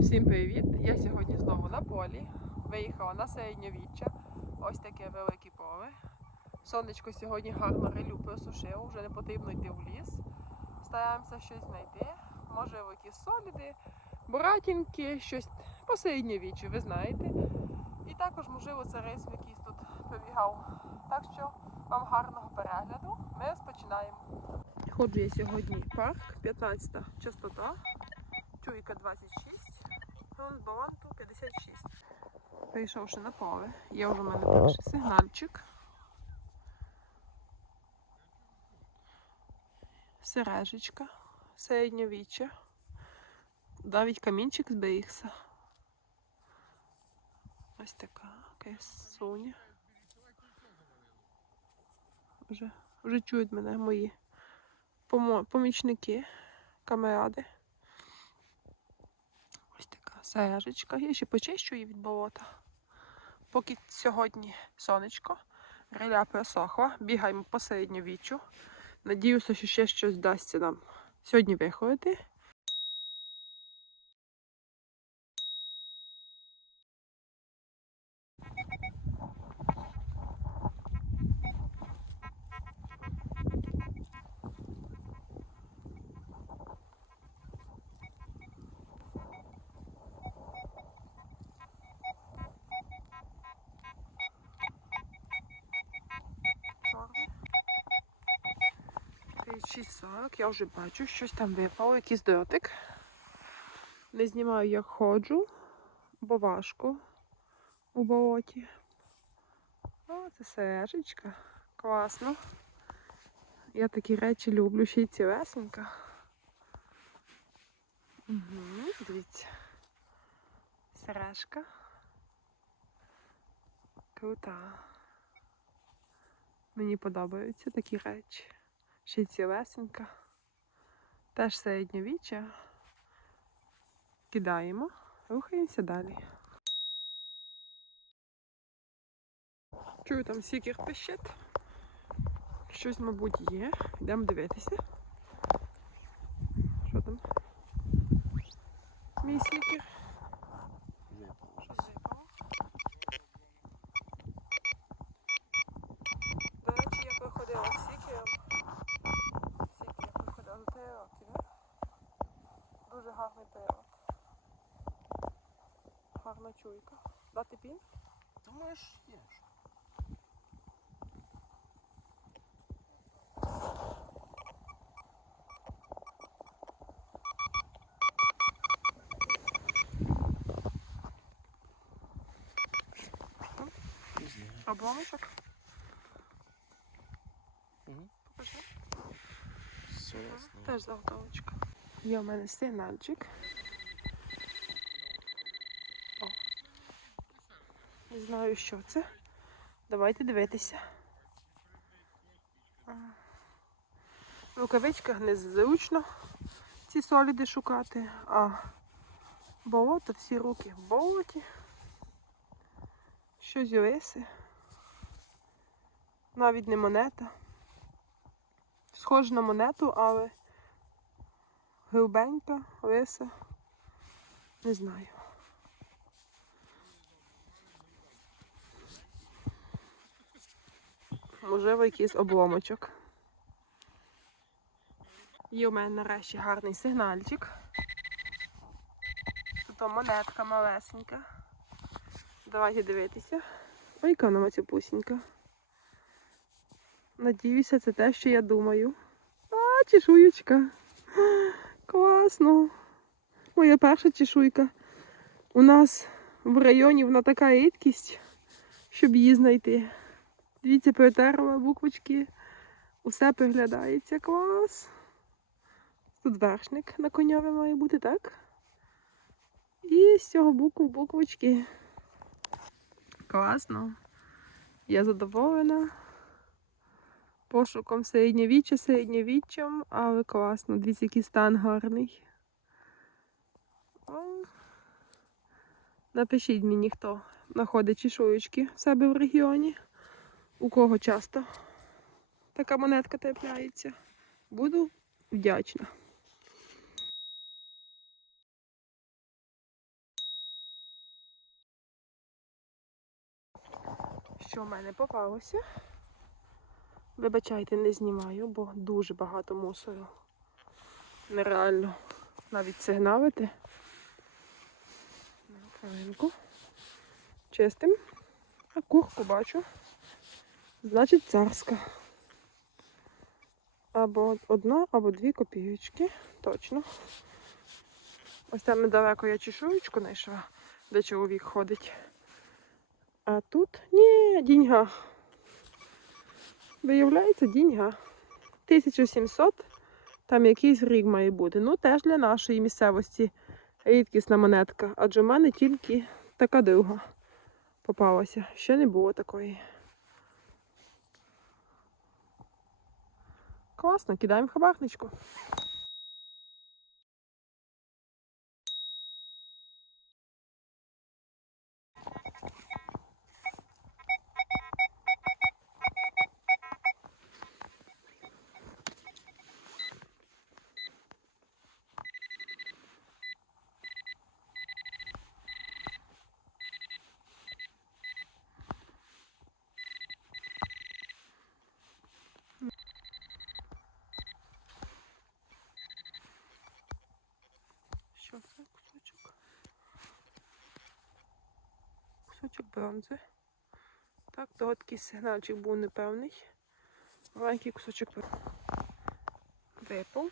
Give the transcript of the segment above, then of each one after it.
Всім привіт! Я сьогодні знову на полі. Виїхала на середньовіччя. Ось таке велике поле. Сонечко сьогодні гарно рилю просушило, вже не потрібно йти в ліс. Стараємося щось знайти. Можливо, якісь соліди, буратінки, щось по середньовіччю, ви знаєте. І також, можливо, це рейс якийсь тут пробігав. Так що вам гарного перегляду. Ми розпочинаємо. Ходжу я сьогодні парк, 15 частота. Чуйка 26, фронт баланту 56. Прийшовши на поле, є вже в мене перший сигнальчик. Сережечка, середньовіччя. Навіть камінчик зберігся. Ось така красуня. Вже, вже чують мене мої помічники, камеради. Сережечка. Я ще почищу її від болота. Поки сьогодні сонечко, гриля просохла, бігаємо по середньовіччю. Надіюся, що ще щось вдасться нам сьогодні виходити. 6.40, я вже бачу, щось там випало, якийсь дротик. Не знімаю, як ходжу, бо важко у болоті. О, це сережечка. Класно. Я такі речі люблю, ще й цілесенька. Угу, дивіться. Сережка. Крута. Мені подобаються такі речі. Ще й цілесенька. Теж середньовіччя. Кидаємо, рухаємося далі. Чую, там сікер пищить. Щось, мабуть, є. Йдемо дивитися. Що там? Мій сікер. Щось випало. До речі, я проходила сікером. Сікер я проходила за три роки, да? Дуже гарний прилад. Гарна чуйка. Дати пін? Думаєш, є. Обломочок? Мгм. Покажи. Сосно. Теж заготовочка. Є у мене сигнальчик. Не знаю, що це. Давайте дивитися. В рукавичках незручно ці соліди шукати, а болото, всі руки в болоті. Щось риси. Навіть не монета. Схоже на монету, але грубенька, лиса. Не знаю. Можливо, якийсь обломочок. Є у мене нарешті гарний сигнальчик. Тут монетка малесенька. Давайте дивитися. Ой, яка вона ця Надіюся, це те, що я думаю. А, чешуєчка. Класно. Моя перша чешуйка. У нас в районі вона така рідкість, щоб її знайти. Дивіться, протерла буквочки. Усе приглядається. Клас. Тут вершник на коньові має бути, так? І з цього боку буквочки. Класно. Я задоволена пошуком середньовіччя, середньовіччям, але класно. Дивіться, який стан гарний. Напишіть мені, хто знаходить чешуєчки в себе в регіоні у кого часто така монетка тепляється, Буду вдячна. Що в мене попалося? Вибачайте, не знімаю, бо дуже багато мусору. Нереально навіть сигналити. Чистим. А курку бачу. Значить царська. Або одна, або дві копійочки. Точно. Ось там недалеко я чешуєчку знайшла, де чоловік ходить. А тут ні, діньга. Виявляється, діньга. 1700, там якийсь рік має бути. Ну, теж для нашої місцевості рідкісна монетка. Адже в мене тільки така друга попалася. Ще не було такої. Класно, кидаємо хабарничку. Бронзи. Так, то такий сигнальчик був непевний. Маленький кусочок. Випав.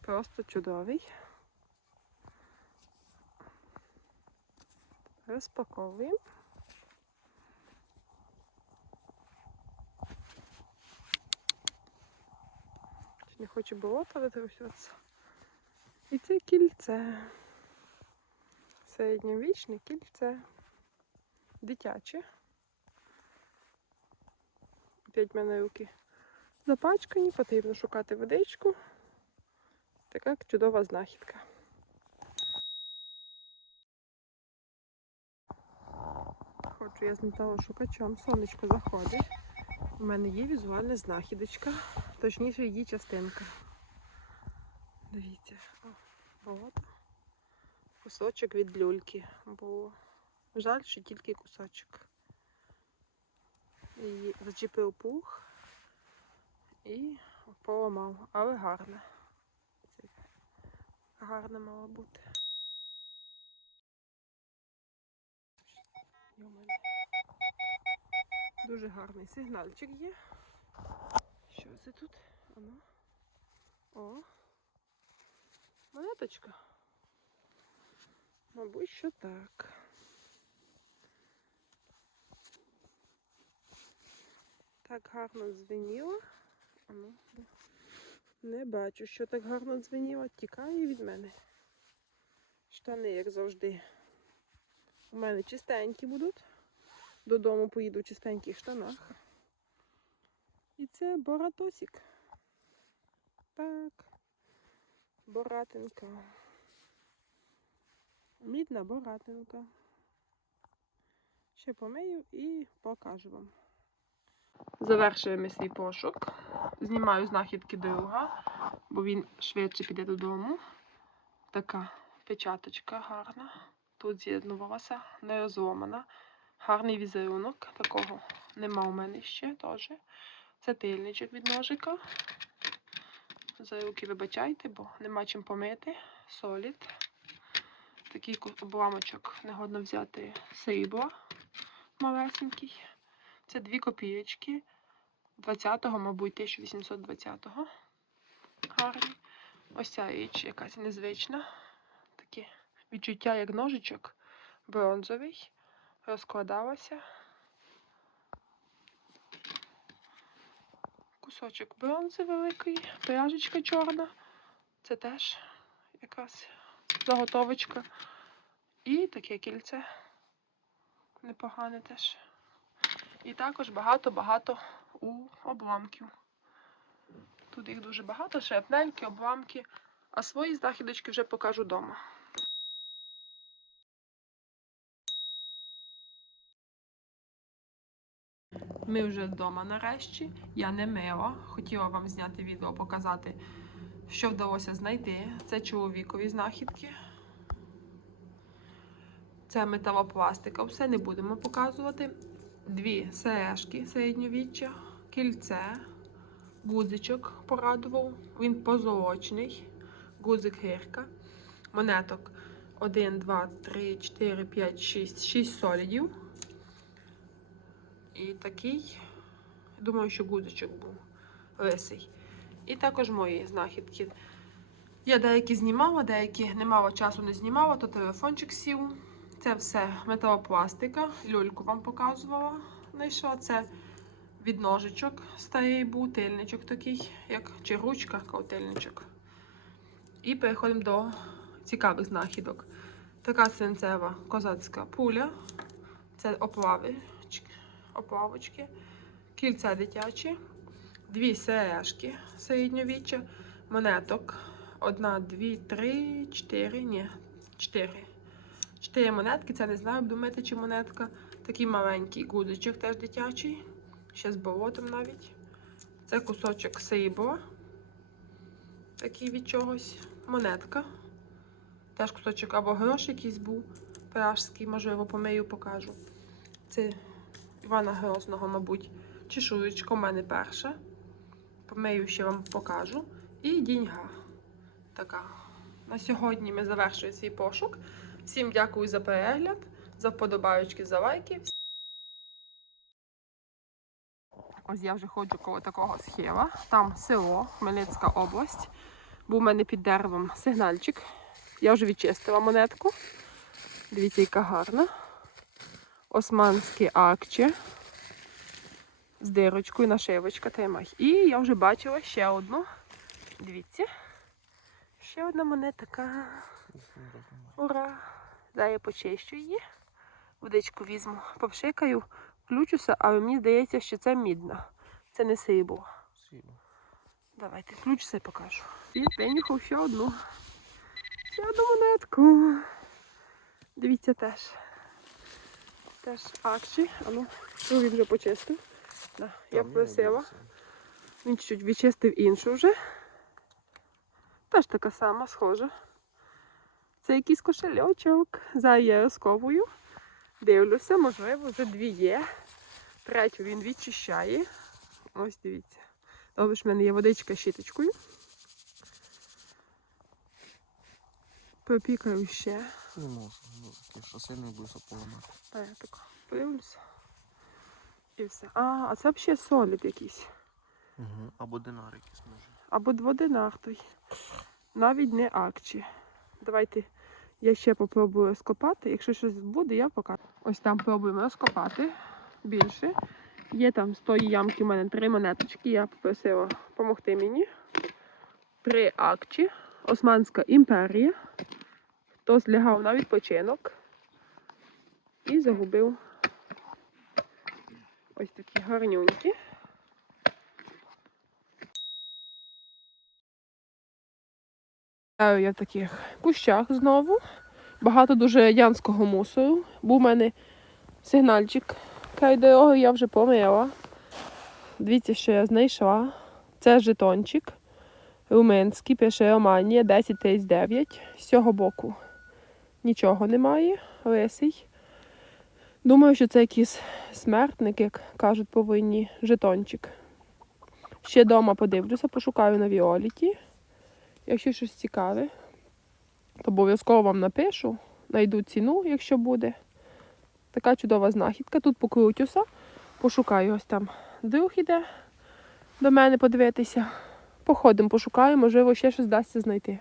Просто чудовий. Розпаковуємо. Не хочу болота витрусюватися. І це кільце. Середньовічне кільце. Дитяче. Опять в мене руки запачкані, потрібно шукати водичку. Така чудова знахідка. Хочу я з металошукачем. Сонечко заходить. У мене є візуальна знахідочка, точніше її частинка. Дивіться, от. Кусочок від люльки було. Жаль, що тільки кусочок. Її зачепив пух і поламав, але гарне. Гарне мало бути. Дуже гарний сигнальчик є. Що це тут? Ану. О. Монеточка. Мабуть, що так. Так гарно дзвеніло. А ну. Не бачу, що так гарно дзвеніло. Тікає від мене. Штани, як завжди. У мене чистенькі будуть. Додому поїду в чистеньких штанах. І це боратосик. Так. Боратинка. Мідна боратинка. Ще помию і покажу вам. Завершуємо свій пошук. Знімаю знахідки друга, бо він швидше піде додому. Така печаточка гарна. Тут з'єднувалася, не розломана. Гарний візерунок. Такого нема у мене ще теж. Це тильничок від ножика. За руки вибачайте, бо нема чим помити. Солід. Такий обламочок негодно взяти срібла малесенький. Це дві копієчки 20-го, мабуть, 1820-го. Гарні. Ось ця річ якась незвична. Таке відчуття, як ножичок бронзовий. Розкладалася. Кусочок бронзи великий, пряжечка чорна. Це теж якась заготовочка. І таке кільце. Непогане теж. І також багато-багато у обламків. Тут їх дуже багато, шепнельки, обламки. А свої знахідочки вже покажу вдома. Ми вже вдома нарешті. Я не мила. Хотіла вам зняти відео, показати, що вдалося знайти. Це чоловікові знахідки. Це металопластика. Все не будемо показувати. Дві сережки середньовіччя, кільце, гудзичок порадував. Він позолочений, гудзик гірка, монеток 1, 2, 3, 4, 5, 6, 6 солідів. І такий, думаю, що гудзичок був лисий. І також мої знахідки. Я деякі знімала, деякі не мала часу не знімала, то телефончик сів. Це все металопластика. Люльку вам показувала. Знайшла. Це від ножичок старий був, тильничок такий, як чи ручка, каутильничок. І переходимо до цікавих знахідок. Така свинцева козацька пуля. Це оплави, оплавочки, кільця дитячі, дві сережки середньовіччя, монеток. Одна, дві, три, чотири. Ні, чотири. Чотири монетки, це не знаю, думаєте, чи монетка. Такий маленький гудзичок теж дитячий. Ще з болотом навіть. Це кусочок срібла. Такий від чогось. Монетка. Теж кусочок або грош якийсь був. Пражський, можливо, помию, покажу. Це Івана Грозного, мабуть. Чешуєчка у мене перша. Помию ще вам покажу. І діньга. Така. На сьогодні ми завершуємо свій пошук. Всім дякую за перегляд, за вподобаючки, за лайки. Ось я вже ходжу коло такого схила. Там село, Хмельницька область. Був у мене під деревом сигнальчик. Я вже відчистила монетку. Дивіться, яка гарна. Османські акчі. З дирочкою, нашивочка тримай. І я вже бачила ще одну. Дивіться. Ще одна монетка. Ура! Зараз я почищу її. Водичку візьму, попшикаю, включуся, але мені здається, що це мідна. Це не. Сіло. Давайте включуся і покажу. І винюхав ще одну. Ще одну монетку. Дивіться теж. Теж акції. А ну, другий вже почистив. Да, я просила. Він чуть відчистив іншу вже. Теж така сама, схожа. Це якийсь кошельочок. Зараз я розковую. Дивлюся, можливо, вже дві є. Третю він відчищає. Ось дивіться. Добре, що в мене є водичка з щіточкою. Пропікаю ще. Не можу. Ну, таке шосейне буду поламати. А я так подивлюся. І все. А, а це взагалі солід якийсь. Угу. Або динар якийсь може. Або дводинар той. Навіть не акчі. Давайте я ще попробую розкопати. Якщо щось буде, я покажу. Ось там пробуємо розкопати більше. Є там з тої ямки у мене три монеточки. Я попросила допомогти мені. Три акчі. Османська імперія. Хтось лягав на відпочинок і загубив ось такі гарнюнькі. Я в таких кущах знову. Багато дуже радянського мусору. Був у мене сигнальчик край дороги, я вже помила. Дивіться, що я знайшла. Це жетончик. Руминський, пише Романія 1039. З цього боку нічого немає. Лисий. Думаю, що це якийсь смертник, як кажуть, повинні жетончик. Ще вдома подивлюся, пошукаю на Віоліті. Якщо щось цікаве, то обов'язково вам напишу. Найду ціну, якщо буде. Така чудова знахідка. Тут покрутюся, пошукаю ось там друг іде до мене подивитися. Походимо, пошукаю, можливо, ще щось вдасться знайти.